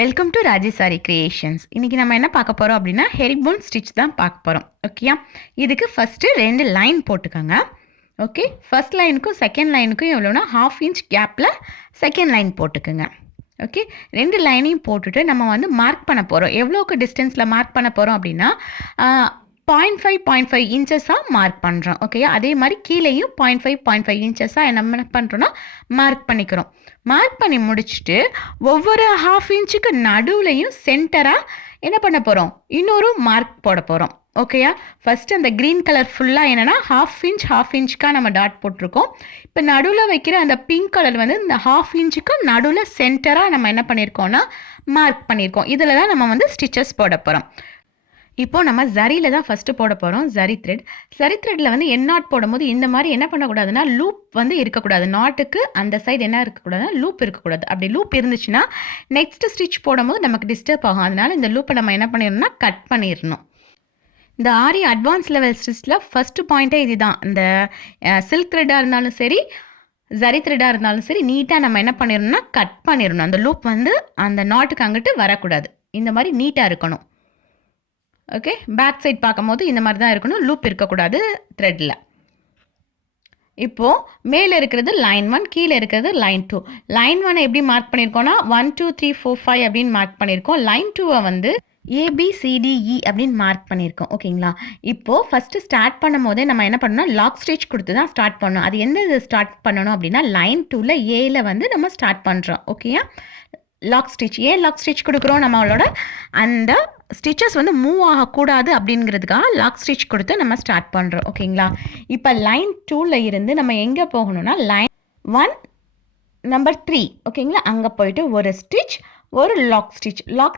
Welcome to Rajeswari creations. இன்றைக்கி நம்ம என்ன பார்க்க போகிறோம் அப்படின்னா ஹெரிக்போன் ஸ்டிச் தான் பார்க்க போகிறோம். ஓகேயா, இதுக்கு ஃபஸ்ட்டு 2 லைன் போட்டுக்கோங்க. ஓகே, ஃபஸ்ட் லைனுக்கும் செகண்ட் லைனுக்கும் எவ்வளோனா 1/2 இன்ச் கேப்பில் செகண்ட் லைன் போட்டுக்குங்க. ஓகே, 2 லைனையும் போட்டுட்டு நம்ம வந்து மார்க் பண்ண போகிறோம். எவ்வளோக்கு டிஸ்டன்ஸில் மார்க் பண்ண போகிறோம் அப்படின்னா 0.5 இன்ச்சஸாக மார்க் பண்ணுறோம். ஓகேயா, அதே மாதிரி கீழேயும் 0.5 இன்ச்சஸாக என்ன பண்ணுறோன்னா மார்க் பண்ணிக்கிறோம். மார்க் பண்ணி முடிச்சுட்டு ஒவ்வொரு 1/2 இன்ச்சுக்கு நடுவுலையும் சென்டராக என்ன பண்ண போகிறோம், இன்னொரு மார்க் போட போகிறோம். ஓகேயா, ஃபஸ்ட்டு அந்த க்ரீன் கலர் ஃபுல்லாக என்னென்னா 1/2 இன்ச்சுக்காக நம்ம டாட் போட்டிருக்கோம். இப்போ நடுவில் வைக்கிற அந்த பிங்க் கலர் வந்து இந்த 1/2 இன்ச்சுக்கு நடுவில் சென்டராக நம்ம என்ன பண்ணியிருக்கோம்னா மார்க் பண்ணியிருக்கோம். இதில் தான் நம்ம வந்து ஸ்டிச்சஸ் போட போகிறோம். இப்போது நம்ம ஜரியில் தான் ஃபஸ்ட்டு போட போகிறோம். ஜரி த்ரெட்டில் வந்து என் நாட் போடும்போது இந்த மாதிரி என்ன பண்ணக்கூடாதுன்னா லூப் வந்து இருக்கக்கூடாது. நாட்டுக்கு அந்த சைடு என்ன இருக்கக்கூடாதுன்னா லூப் இருக்கக்கூடாது. அப்படி லூப் இருந்துச்சுன்னா நெக்ஸ்ட்டு ஸ்டிச் போடும்போது நமக்கு டிஸ்டர்ப் ஆகும். அதனால் இந்த லூப்பை நம்ம என்ன பண்ணிடணும்னா கட் பண்ணிடணும். இந்த ஆரி அட்வான்ஸ் லெவல் ஸ்டிச்சில் ஃபஸ்ட்டு பாயிண்ட்டே இது தான். இந்த சில்க் த்ரெட்டாக இருந்தாலும் சரி, ஜரி த்ரெட்டாக இருந்தாலும் சரி, நீட்டாக நம்ம என்ன பண்ணிடணும்னா கட் பண்ணிடணும். அந்த லூப் வந்து அந்த நாட்டுக்கு அங்கிட்டு வரக்கூடாது. இந்த மாதிரி நீட்டாக இருக்கணும். ஓகே, பேக் சைட் பார்க்கும்போது இந்த மாதிரி தான் இருக்கணும், லூப் இருக்கக்கூடாது த்ரெட்டில். இப்போது மேலே இருக்கிறது லைன் 1, கீழே இருக்கிறது லைன் 2. லைன் 1 எப்படி மார்க் பண்ணியிருக்கோன்னா 1 2 3 4 5 அப்படின்னு மார்க் பண்ணியிருக்கோம். லைன் 2 வந்து ABCDE அப்படின்னு மார்க் பண்ணியிருக்கோம். ஓகேங்களா, இப்போது ஃபஸ்ட்டு ஸ்டார்ட் பண்ணும் போதே நம்ம என்ன பண்ணணும், லாக் ஸ்டிச் கொடுத்து தான் ஸ்டார்ட் பண்ணணும். அது எந்த இது ஸ்டார்ட் பண்ணணும் அப்படின்னா லைன் 2ல் ஏல வந்து நம்ம ஸ்டார்ட் பண்ணுறோம். ஓகேயா, லாக் ஸ்டிச். ஏன் லாக் ஸ்டிச் கொடுக்குறோம், நம்மளோட அந்த ஸ்டிச்சஸ் வந்து மூவ் ஆகக்கூடாது அப்படிங்கிறதுக்காக லாக் ஸ்டிச் கொடுத்து நம்ம ஸ்டார்ட் பண்ணுறோம். ஓகேங்களா, இப்போ லைன் 2ல் இருந்து நம்ம எங்கே போகணும்னா லைன் 1 நம்பர் 3. ஓகேங்களா, அங்கே போயிட்டு ஒரு ஸ்டிச், ஒரு லாக்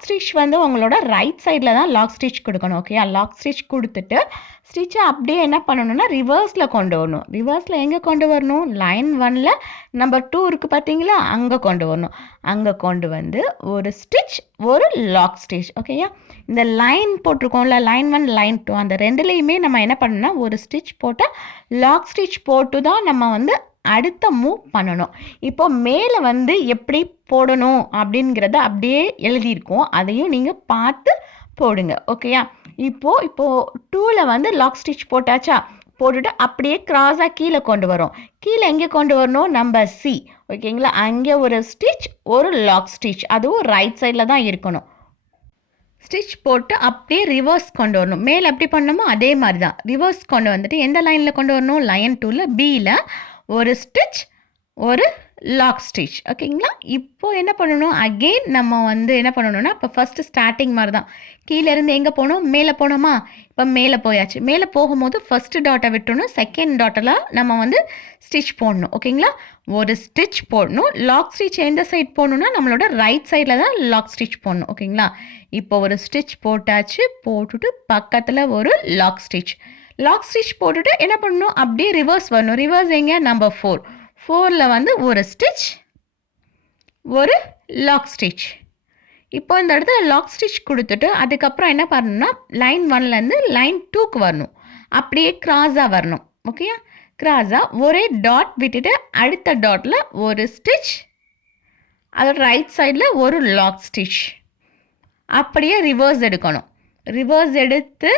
ஸ்டிச் வந்து உங்களோட ரைட் சைடில் தான் லாக் ஸ்டிச் கொடுக்கணும். ஓகேயா, லாக் ஸ்டிச் கொடுத்துட்டு ஸ்டிச்சை அப்படியே என்ன பண்ணணும்னா ரிவர்ஸில் கொண்டு வரணும். ரிவர்ஸில் எங்கே கொண்டு வரணும், லைன் 1ல் நம்பர் 2 இருக்குது பார்த்தீங்களா, அங்கே கொண்டு வரணும். அங்கே கொண்டு வந்து ஒரு ஸ்டிச், ஒரு லாக் ஸ்டிச். ஓகேயா, இந்த லைன் போட்டிருக்கோம்ல, லைன் 1 லைன் 2 அந்த ரெண்டுலேயுமே நம்ம என்ன பண்ணணும்னா ஒரு ஸ்டிச் போட்டால் லாக் ஸ்டிச் போட்டு தான் நம்ம வந்து அடுத்த மூவ் பண்ணணும். இப்போ மேலே வந்து எப்படி போடணும் அப்படிங்கிறத அப்படியே எழுதியிருக்கோம், அதையும் நீங்கள் பார்த்து போடுங்க. ஓகேயா, இப்போது 2ல் வந்து லாக் ஸ்டிச் போட்டாச்சா, போட்டுட்டு அப்படியே க்ராஸாக கீழே கொண்டு வரோம். கீழே எங்கே கொண்டு வரணும், நம்பர் C. ஓகேங்களா, அங்கே ஒரு ஸ்டிச், ஒரு லாக் ஸ்டிச், அதுவும் ரைட் சைடில் தான் இருக்கணும். ஸ்டிச் போட்டு அப்படியே ரிவர்ஸ் கொண்டு வரணும். மேலே எப்படி பண்ணணுமோ அதே மாதிரி தான் ரிவர்ஸ் கொண்டு வந்துட்டு எந்த லைனில் கொண்டு வரணும், லைன் 2ல் Bயில் ஒரு ஸ்டிச், ஒரு லாக் ஸ்டிச். ஓகேங்களா, இப்போது என்ன பண்ணணும், அகெயின் நம்ம வந்து என்ன பண்ணணும்னா இப்போ ஃபஸ்ட்டு ஸ்டார்டிங் மாதிரி தான். கீழேருந்து எங்கே போகணும், மேலே போனோமா, இப்போ மேலே போயாச்சு. மேலே போகும்போது ஃபஸ்ட்டு டாட்டை விட்டணும், செகண்ட் டாட்டில் நம்ம வந்து ஸ்டிச் போடணும். ஓகேங்களா, ஒரு ஸ்டிச் போடணும். லாக் ஸ்டிச் எந்த சைட் போடணுன்னா நம்மளோட ரைட் சைடில் தான் லாக் ஸ்டிச் போடணும். ஓகேங்களா, இப்போ ஒரு ஸ்டிச் போட்டாச்சு. போட்டுட்டு பக்கத்தில் ஒரு லாக் ஸ்டிச் போட்டுட்டு என்ன பண்ணணும், அப்படியே ரிவர்ஸ் வரணும். ரிவர்ஸ் எங்கே, நம்பர் 4ல் வந்து ஒரு ஸ்டிச், ஒரு லாக் ஸ்டிச். இப்போ இந்த இடத்துல லாக் ஸ்டிச் கொடுத்துட்டு அதுக்கப்புறம் என்ன பண்ணணும்னா லைன் 1லேருந்து லைன் 2க்கு வரணும். அப்படியே க்ராஸாக வரணும். ஓகேயா, க்ராஸாக ஒரே டாட் விட்டுட்டு அடுத்த டாட்டில் ஒரு ஸ்டிச், அதோட ரைட் சைடில் ஒரு லாக் ஸ்டிச். அப்படியே ரிவர்ஸ் எடுக்கணும். ரிவர்ஸ் எடுத்து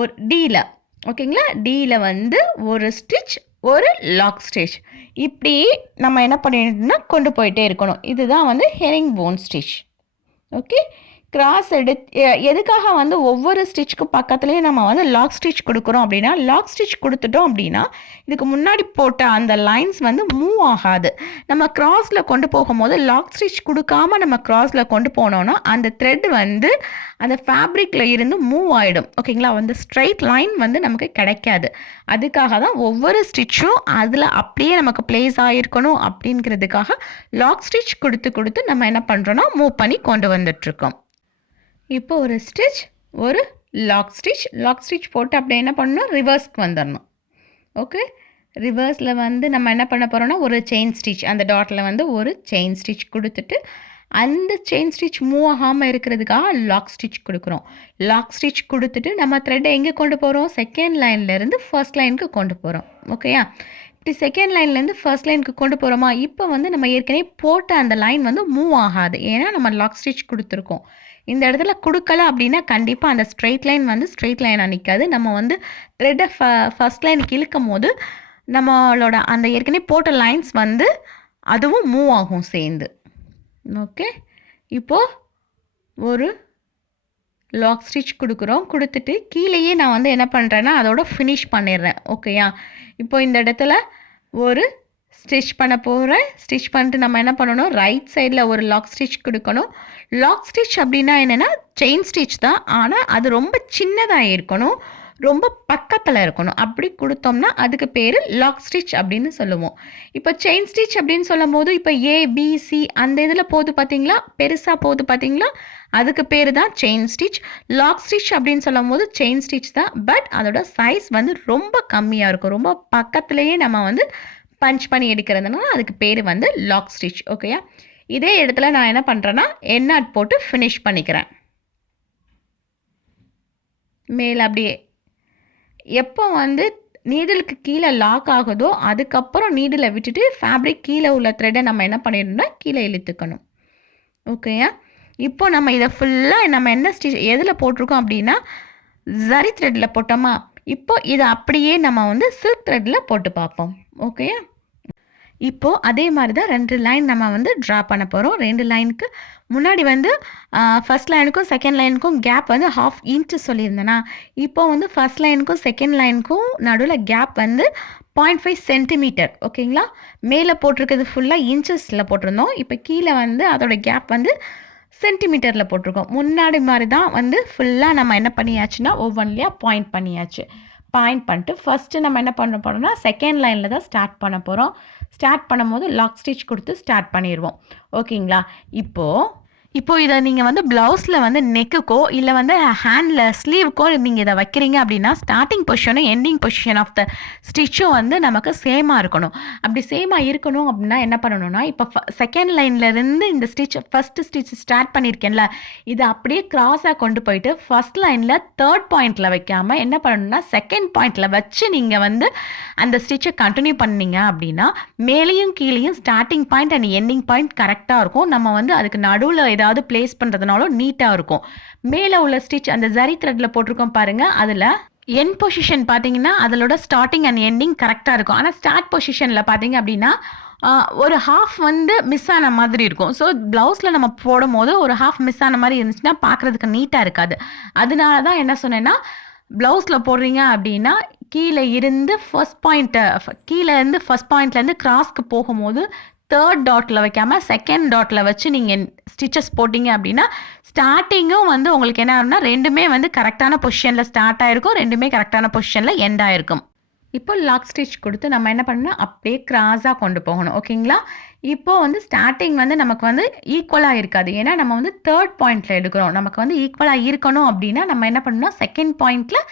ஒரு Dயில், ஓகேங்களா, Dயில் வந்து ஒரு ஸ்டிச், ஒரு லாக் ஸ்டிச். இப்படி நம்ம என்ன பண்ணிடணும்னா கொண்டு போயிட்டே இருக்கணும். இதுதான் வந்து hearing phone stitch. Okay, cross எதுக்காக வந்து ஒவ்வொரு ஸ்டிச்சுக்கு பக்கத்துலேயும் நம்ம வந்து லாக் ஸ்டிச் கொடுக்குறோம் அப்படின்னா, லாக் ஸ்டிச் கொடுத்துட்டோம் அப்படின்னா இதுக்கு முன்னாடி போட்ட அந்த லைன்ஸ் வந்து மூவ் ஆகாது. நம்ம கிராஸில் கொண்டு போகும்போது லாக் ஸ்டிச் கொடுக்காம நம்ம கிராஸில் கொண்டு போனோன்னா அந்த த்ரெட் வந்து அந்த ஃபேப்ரிக்கில் இருந்து மூவ் ஆகிடும். ஓகேங்களா, அந்த ஸ்ட்ரைட் லைன் வந்து நமக்கு கிடைக்காது. அதுக்காக தான் ஒவ்வொரு ஸ்டிச்சும் அதில் அப்படியே நமக்கு பிளேஸ் ஆகிருக்கணும் அப்படிங்கிறதுக்காக லாக் ஸ்டிச் கொடுத்து நம்ம என்ன பண்ணுறோன்னா மூவ் பண்ணி கொண்டு வந்துட்ருக்கோம். இப்போ ஒரு ஸ்டிச், ஒரு லாக் ஸ்டிச் போட்டு அப்படியே என்ன பண்ணணும், ரிவர்ஸ்க்கு வந்துடணும். ஓகே, ரிவர்ஸில் வந்து நம்ம என்ன பண்ண போகிறோம்னா ஒரு செயின் ஸ்டிச், அந்த டாட்டில் வந்து ஒரு செயின் ஸ்டிச் கொடுத்துட்டு அந்த செயின் ஸ்டிச் மூவ் ஆகாமல் இருக்கிறதுக்காக லாக் ஸ்டிச் கொடுக்குறோம். லாக் ஸ்டிச் கொடுத்துட்டு நம்ம த்ரெட்டை எங்கே கொண்டு போகிறோம், செகண்ட் லைன்லேருந்து ஃபர்ஸ்ட் லைனுக்கு கொண்டு போகிறோம். ஓகேயா, இப்படி செகண்ட் லைன்லேருந்து ஃபர்ஸ்ட் லைனுக்கு கொண்டு போகிறோமா, இப்போ வந்து நம்ம ஏற்கனவே போட்ட அந்த லைன் வந்து மூவ் ஆகாது. ஏன்னா நம்ம லாக் ஸ்டிச் குடுத்துருக்கோம். இந்த இடத்துல குடுக்கல அப்படின்னா, கண்டிப்பா அந்த ஸ்ட்ரெய்ட் லைன் வந்து ஸ்ட்ரெய்ட் லைனா நிக்காது. நம்ம வந்து த்ரெட்ட ஃபர்ஸ்ட் லைனுக்கு இழுக்கும்போது, நம்மளோட அந்த ஏற்கனவே போட்ட லைன்ஸ் வந்து அதுவும் மூவ் ஆகும் சேர்ந்து. ஓகே. இப்போ ஒரு லாக் ஸ்டிச் குடுக்குறோம். குடுத்துட்டு கீழேயே நான் வந்து என்ன பண்ணுறேன்னா, அதோட ஃபினிஷ் பண்ணிடுறேன். ஓகேயா? இப்போ இந்த இடத்துல ஒரு ஸ்டிச் பண்ண போகிறேன். ஸ்டிச் பண்ணிட்டு நம்ம என்ன பண்ணணும், ரைட் சைடில் ஒரு லாக் ஸ்டிச் குடுக்கணும். லாக் ஸ்டிச் அப்படின்னா என்னென்னா, செயின் ஸ்டிச் தான். ஆனால் அது ரொம்ப சின்னதாக இருக்கணும். ரொம்ப பக்கத்தில் இருக்கணும். அப்படி குடுத்தோம்னா அதுக்கு பேர் லாக் ஸ்டிச் அப்படின்னு சொல்லுவோம். இப்போ செயின் ஸ்டிச் அப்படின்னு சொல்லும்போது, இப்போ ஏபிசி அந்த இதில் போகுது பார்த்தீங்களா, பெருசாக போகுது பார்த்தீங்களா, அதுக்கு பேர் தான் செயின் ஸ்டிச். லாக் ஸ்டிச் அப்படின்னு சொல்லும்போது செயின் ஸ்டிச் தான். பட் அதோட சைஸ் வந்து ரொம்ப கம்மியாக இருக்கும். ரொம்ப பக்கத்துலேயே நம்ம வந்து பஞ்ச் பண்ணி எடுக்கிறதுனால அதுக்கு பேர் வந்து லாக் ஸ்டிச். ஓகேயா? இதே இடத்துல நான் என்ன பண்ணுறேன்னா, என் நாட் போட்டு ஃபினிஷ் பண்ணிக்கிறேன். மேலே அப்படியே எப்போ வந்து நீடிலுக்கு கீழே லாக் ஆகுதோ, அதுக்கப்புறம் நீடிலை விட்டுட்டு ஃபேப்ரிக் கீழே உள்ள த்ரெட்டை நம்ம என்ன பண்ணிடணும்னா, கீழே இழுத்துக்கணும். ஓகேயா? இப்போ நம்ம இதை ஃபுல்லாக நம்ம என்ன ஸ்டிச் எதில் போட்டிருக்கோம் அப்படின்னா, ஜரி த்ரெட்டில் போட்டோமா, இப்போ இதை அப்படியே நம்ம வந்து சில்க் த்ரெட்டில் போட்டு பார்ப்போம். ஓகேயா? இப்போ அதே மாதிரி தான் 2 லைன் நம்ம வந்து ட்ரா பண்ண போகிறோம். 2 லைனுக்கு முன்னாடி வந்து ஃபர்ஸ்ட் லைனுக்கும் செகண்ட் லைனுக்கும் கேப் வந்து 1/2 இன்ச் சொல்லியிருந்தேனா, இப்போ வந்து ஃபர்ஸ்ட் லைனுக்கும் செகண்ட் லைனுக்கும் நடுவில் கேப் வந்து 0.5 சென்டிமீட்டர். ஓகேங்களா? மேலே போட்டிருக்கிறது ஃபுல்லாக இன்ச்சஸில் போட்டிருந்தோம். இப்போ கீழே வந்து அதோட கேப் வந்து சென்டிமீட்டரில் போட்டிருக்கோம். முன்னாடி மாதிரி தான் வந்து ஃபுல்லாக நம்ம என்ன பண்ணியாச்சுன்னா, ஒவ்வொன்றிலையா பாயிண்ட் பண்ணியாச்சு. பாயிண்ட் பண்ணிட்டு ஃபஸ்ட்டு நம்ம என்ன பண்ண போகிறோம்னா, செகண்ட் லைனில் தான் ஸ்டார்ட் பண்ண போகிறோம். ஸ்டார்ட் பண்ணும்போது லாக் ஸ்டிச் கொடுத்து ஸ்டார்ட் பண்ணிடுவோம். ஓகேங்களா? இப்போ இதை நீங்கள் வந்து ப்ளவுஸில் வந்து நெக்குக்கோ இல்லை வந்து ஹேண்டில் ஸ்லீவுக்கோ நீங்கள் இதை வைக்கிறீங்க அப்படின்னா, ஸ்டார்டிங் பொசிஷனும் எண்டிங் பொசிஷன் ஆஃப் த ஸ்டிச்சும் வந்து நமக்கு சேமாக இருக்கணும். அப்படி சேமாக இருக்கணும் அப்படின்னா என்ன பண்ணணும்னா, இப்போ செகண்ட் லைன்லேருந்து இந்த ஃபஸ்ட்டு ஸ்டிச் ஸ்டார்ட் பண்ணியிருக்கேன்ல, இதை அப்படியே க்ராஸாக கொண்டு போயிட்டு ஃபஸ்ட் லைனில் தேர்ட் பாயிண்டில் வைக்காமல் என்ன பண்ணணும்னா, செகண்ட் பாயிண்டில் வச்சு நீங்கள் வந்து அந்த ஸ்டிச்சை கண்டினியூ பண்ணீங்க அப்படின்னா, மேலேயும் கீழேயும் starting point and ending point கரெக்டாக இருக்கும். நம்ம வந்து அதுக்கு நடுவில் ஏதாவது பிளேஸ் பண்ணுறதுனாலும் நீட்டாக இருக்கும். மேலே உள்ள ஸ்டிச் அந்த ஜரி த்ரெட்டில் போட்டிருக்கோம் பாருங்கள், அதில் எண்ட் பொசிஷன் பார்த்தீங்கன்னா அதோட ஸ்டார்டிங் அண்ட் எண்டிங் கரெக்டாக இருக்கும். ஆனால் ஸ்டார்ட் பொசிஷனில் பார்த்தீங்க அப்படின்னா ஒரு ஹாஃப் வந்து மிஸ் ஆன மாதிரி இருக்கும். ஸோ ப்ளவுஸில் நம்ம போடும்போது ஒரு ஹாஃப் மிஸ் ஆன மாதிரி இருந்துச்சுன்னா பார்க்குறதுக்கு நீட்டாக இருக்காது. அதனால தான் என்ன சொன்னேன்னா, ப்ளவுஸில் போடுறீங்க அப்படின்னா கீழே இருந்து ஃபர்ஸ்ட் பாயிண்ட்லேருந்து கிராஸ்க்கு போகும்போது தேர்ட் டாட்டில் வைக்காமல் செகண்ட் டாட்டில் வச்சு நீங்கள் ஸ்டிச்சஸ் போட்டிங்க அப்படின்னா, ஸ்டார்டிங்கும் வந்து உங்களுக்கு என்ன ஆகும்னா, ரெண்டுமே வந்து கரெக்டான பொசிஷனில் ஸ்டார்ட் ஆகிருக்கும், ரெண்டுமே கரெக்டான பொசிஷனில் எண்ட் ஆகிருக்கும். இப்போ லாக் ஸ்டிச் கொடுத்து நம்ம என்ன பண்ணணும், அப்படியே கிராஸாக கொண்டு போகணும். ஓகேங்களா? இப்போது வந்து ஸ்டார்டிங் வந்து நமக்கு வந்து ஈக்குவலாக இருக்காது. ஏன்னா நம்ம வந்து தேர்ட் பாயிண்டில் எடுக்கிறோம். நமக்கு வந்து ஈக்குவலாக இருக்கணும் அப்படின்னா நம்ம என்ன பண்ணணும்னா, செகண்ட் பாயிண்டில்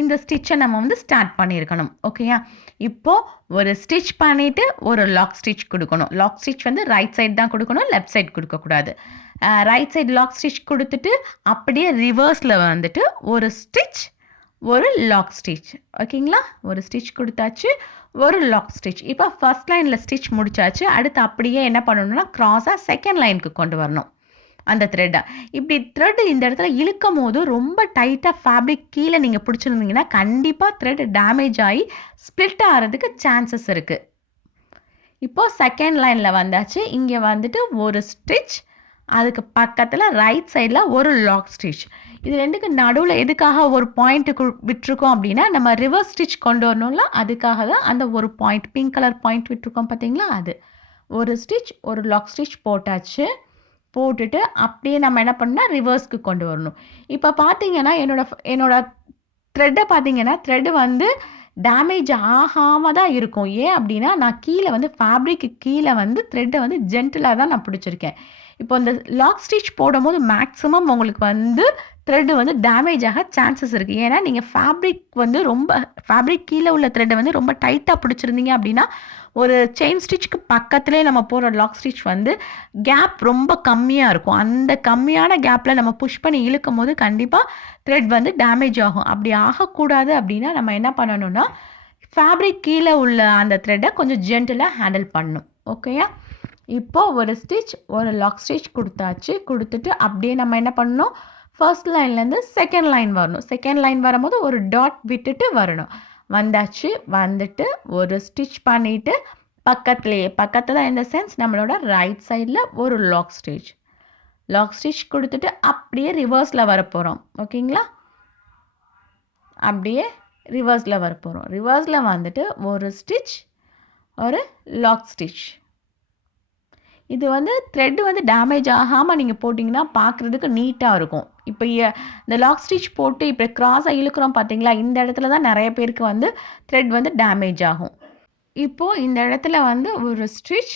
இந்த ஸ்டிச்சை நம்ம வந்து ஸ்டார்ட் பண்ணியிருக்கணும். ஓகேயா? இப்போது ஒரு ஸ்டிச் பண்ணிவிட்டு ஒரு லாக் ஸ்டிச் கொடுக்கணும். லாக் ஸ்டிச் வந்து ரைட் சைடு தான் கொடுக்கணும், லெஃப்ட் சைடு கொடுக்கக்கூடாது. ரைட் சைடு லாக் ஸ்டிச் கொடுத்துட்டு அப்படியே ரிவர்ஸில் வந்துட்டு ஒரு ஸ்டிச், ஒரு லாக் ஸ்டிச். ஓகேங்களா? ஒரு ஸ்டிச் கொடுத்தாச்சு, ஒரு லாக் ஸ்டிச். இப்போ ஃபர்ஸ்ட் லைனில் ஸ்டிச் முடிச்சாச்சு. அடுத்து அப்படியே என்ன பண்ணணும்னா, க்ராஸாக செகண்ட் லைனுக்கு கொண்டு வரணும் அந்த த்ரெட்டை. இப்படி த்ரெட் இந்த இடத்துல இழுக்கும் போது ரொம்ப டைட்டாக ஃபேப்ரிக் கீழே நீங்கள் பிடிச்சிருந்தீங்கன்னா கண்டிப்பாக த்ரெட் டேமேஜ் ஆகி ஸ்ப்ளிட் ஆகிறதுக்கு சான்சஸ் இருக்குது. இப்போது செகண்ட் லைனில் வந்தாச்சு. இங்கே வந்துட்டு ஒரு ஸ்டிச், அதுக்கு பக்கத்தில் ரைட் சைடில் ஒரு லாக் ஸ்டிச். இது ரெண்டுக்கு நடுவில் எதுக்காக ஒரு பாயிண்ட்டு விட்டுருக்கோம் அப்படின்னா, நம்ம ரிவர்ஸ் ஸ்டிச் கொண்டு வரணும்ல, அதுக்காக தான் அந்த ஒரு பாயிண்ட், பிங்க் கலர் பாயிண்ட் விட்டுருக்கோம் பார்த்தீங்களா, அது. ஒரு ஸ்டிச், ஒரு லாக் ஸ்டிச் போட்டாச்சு. போட்டுட்டு அப்படியே நம்ம என்ன பண்ணால் ரிவர்ஸ்க்கு கொண்டு வரணும். இப்போ பார்த்தீங்கன்னா என்னோட த்ரெட்டை பார்த்தீங்கன்னா, த்ரெட்டு வந்து டேமேஜ் ஆகாமல் தான் இருக்கும். ஏன் அப்படின்னா, நான் கீழே வந்து ஃபேப்ரிக்கு கீழே வந்து த்ரெட்டை வந்து ஜென்டிலாக தான் நான் பிடிச்சிருக்கேன். இப்போ இந்த லாக் ஸ்டிச் போடும்போது மேக்ஸிமம் உங்களுக்கு வந்து த்ரெட்டு வந்து டேமேஜ் ஆக சான்சஸ் இருக்குது. ஏன்னா நீங்கள் ஃபேப்ரிக் கீழே உள்ள த்ரெட்டை வந்து ரொம்ப டைட்டாக பிடிச்சிருந்தீங்க அப்படின்னா, ஒரு செயின் ஸ்டிச்சுக்கு பக்கத்துலேயே நம்ம போடுற லாக் ஸ்டிச் வந்து கேப் ரொம்ப கம்மியாக இருக்கும். அந்த கம்மியான கேப்பில் நம்ம புஷ் பண்ணி இழுக்கும் போது கண்டிப்பாக த்ரெட் வந்து டேமேஜ் ஆகும். அப்படி ஆகக்கூடாது அப்படின்னா நம்ம என்ன பண்ணணும்னா, ஃபேப்ரிக் கீழே உள்ள அந்த த்ரெட்டை கொஞ்சம் ஜென்டிலாக ஹேண்டில் பண்ணணும். ஓகேயா? இப்போது ஒரு ஸ்டிச், ஒரு லாக் ஸ்டிச் கொடுத்தாச்சு. கொடுத்துட்டு அப்படியே நம்ம என்ன பண்ணணும், ஃபர்ஸ்ட் லைன்லேருந்து செகண்ட் லைன் வரணும். செகண்ட் லைன் வரும்போது ஒரு டாட் விட்டுட்டு வரணும். வந்தாச்சு. வந்துட்டு ஒரு ஸ்டிச் பண்ணிவிட்டு பக்கத்தில் இந்த சென்ஸ் நம்மளோட ரைட் சைடில் ஒரு லாக் ஸ்டிச் கொடுத்துட்டு அப்படியே ரிவர்ஸில் வரப்போகிறோம். ஓகேங்களா? அப்படியே ரிவர்ஸில் வரப்போகிறோம். ரிவர்ஸில் வந்துட்டு ஒரு ஸ்டிச், ஒரு லாக் ஸ்டிச். இது வந்து த்ரெட் வந்து டேமேஜ் ஆகாமல் நீங்கள் போட்டிங்கன்னா பார்க்குறதுக்கு நீட்டாக இருக்கும். இப்போ இந்த லாக் ஸ்டிச் போட்டு இப்போ க்ராஸாக இழுக்கிறோம் பார்த்தீங்களா, இந்த இடத்துல தான் நிறைய பேருக்கு வந்து த்ரெட் வந்து டேமேஜ் ஆகும். இப்போது இந்த இடத்துல வந்து ஒரு ஸ்டிச்,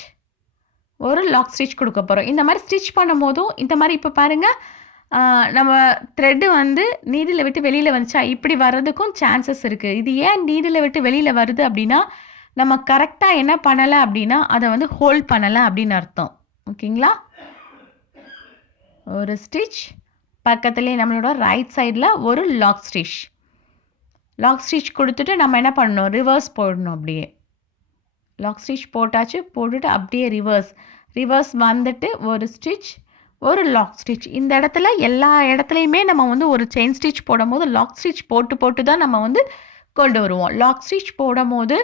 ஒரு லாக் ஸ்டிச் கொடுக்க போகிறோம். இந்த மாதிரி ஸ்டிச் பண்ணும்போதும் இந்த மாதிரி இப்போ பாருங்கள், நம்ம த்ரெட்டு வந்து நீடில் விட்டு வெளியில் வந்துச்சா, இப்படி வர்றதுக்கும் சான்சஸ் இருக்குது. இது ஏன் நீடில் விட்டு வெளியில் வருது அப்படின்னா, நம்ம கரெக்டாக என்ன பண்ணலை அப்படின்னா அதை வந்து ஹோல்ட் பண்ணலை அப்படின்னு அர்த்தம். ஓகேங்களா? ஒரு ஸ்டிச், பக்கத்துலேயே நம்மளோட ரைட் சைடில் ஒரு லாக் ஸ்டிச் கொடுத்துட்டு நம்ம என்ன பண்ணணும், ரிவர்ஸ் போடணும். அப்படியே லாக் ஸ்டிச் போட்டாச்சு. போட்டுட்டு அப்படியே ரிவர்ஸ் வந்துட்டு ஒரு ஸ்டிச், ஒரு லாக் ஸ்டிச். இந்த இடத்துல எல்லா இடத்துலையுமே நம்ம வந்து ஒரு செயின் ஸ்டிச் போடும் போது லாக் ஸ்டிச் போட்டு தான் நம்ம வந்து கொண்டு வருவோம். லாக் ஸ்டிச் போடும் போது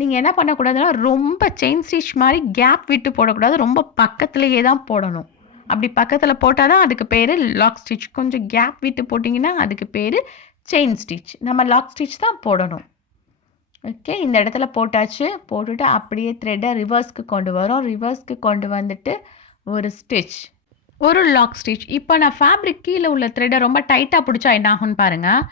நீங்கள் என்ன பண்ணக்கூடாதுன்னா, ரொம்ப செயின் ஸ்டிச் மாதிரி கேப் விட்டு போடக்கூடாது. ரொம்ப பக்கத்துலேயே தான் போடணும். அப்படி பக்கத்தில் போட்டால் தான் அதுக்கு பேர் லாக் ஸ்டிச். கொஞ்சம் கேப் விட்டு போட்டிங்கன்னா அதுக்கு பேர் செயின் ஸ்டிச். நம்ம லாக் ஸ்டிச் தான் போடணும். ஓகே, இந்த இடத்துல போட்டாச்சு. போட்டுட்டு அப்படியே த்ரெட்டை ரிவர்ஸ்க்கு கொண்டு வரோம். ரிவர்ஸ்க்கு கொண்டு வந்துட்டு ஒரு ஸ்டிச், ஒரு லாக் ஸ்டிச். இப்போ நான் ஃபேப்ரிக் கீழே உள்ள த்ரெட்டை ரொம்ப டைட்டாக பிடிச்சா என்ன ஆகும்னு பாருங்கள்.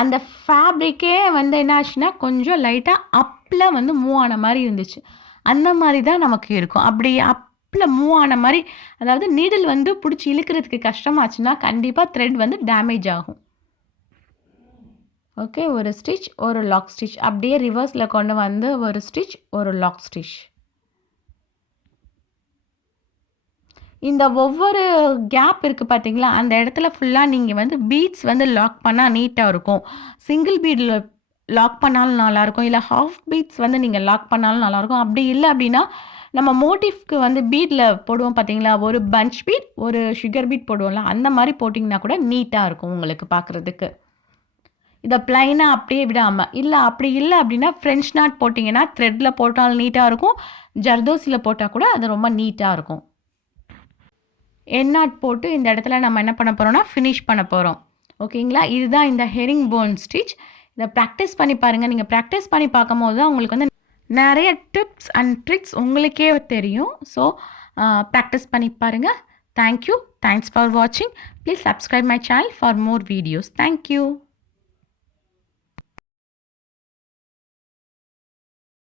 அந்த ஃபேப்ரிக்கே வந்து என்ன ஆச்சுன்னா கொஞ்சம் லைட்டாக அப்பில் வந்து மூவ் ஆன மாதிரி இருந்துச்சு. அந்த மாதிரி தான் நமக்கு இருக்கும். அப்படி அப்பில் மூவ் ஆன மாதிரி, அதாவது நீடில் வந்து பிடிச்சி இழுக்கிறதுக்கு கஷ்டமாச்சுன்னா கண்டிப்பாக த்ரெட் வந்து டேமேஜ் ஆகும். ஓகே, ஒரு ஸ்டிச், ஒரு லாக் ஸ்டிச். அப்படியே ரிவர்ஸில் கொண்டு வந்து ஒரு ஸ்டிச், ஒரு லாக் ஸ்டிச். இந்த ஒவ்வொரு கேப் இருக்குது பார்த்தீங்களா, அந்த இடத்துல ஃபுல்லாக நீங்கள் வந்து பீட்ஸ் வந்து லாக் பண்ணால் நீட்டாக இருக்கும். சிங்கிள் பீடில் லாக் பண்ணாலும் நல்லாயிருக்கும். இல்லை ஹாஃப் பீட்ஸ் வந்து நீங்கள் லாக் பண்ணாலும் நல்லாயிருக்கும். அப்படி இல்லை அப்படின்னா நம்ம மோட்டிஃப்க்கு வந்து பீடில் போடுவோம் பார்த்தீங்களா, ஒரு பஞ்ச் பீட், ஒரு சுகர் பீட் போடுவோம்ல, அந்த மாதிரி போட்டிங்கன்னா கூட நீட்டாக இருக்கும் உங்களுக்கு பார்க்குறதுக்கு. இதை ப்ளைனாக அப்படியே விடாமல், அப்படி இல்லை அப்படின்னா ஃப்ரெஞ்ச் நாட் போட்டிங்கன்னா த்ரெட்டில் போட்டாலும் நீட்டாக இருக்கும். ஜர்தோசியில் போட்டால் கூட அது ரொம்ப நீட்டாக இருக்கும். என் நாட் போட்டு இந்த இடத்துல நம்ம என்ன பண்ண போகிறோம்னா ஃபினிஷ் பண்ண போகிறோம். ஓகேங்களா? இதுதான் இந்த ஹெரிங் போன் ஸ்டிச். இதை ப்ராக்டிஸ் பண்ணி பாருங்கள். நீங்கள் ப்ராக்டிஸ் பண்ணி பார்க்கும்போது தான் உங்களுக்கு வந்து நிறைய டிப்ஸ் அண்ட் ட்ரிக்ஸ் உங்களுக்கே தெரியும். ஸோ ப்ராக்டிஸ் பண்ணி பாருங்கள். தேங்க்யூ. தேங்க்ஸ் ஃபார் வாட்சிங். Please subscribe my channel for more videos. Thank you.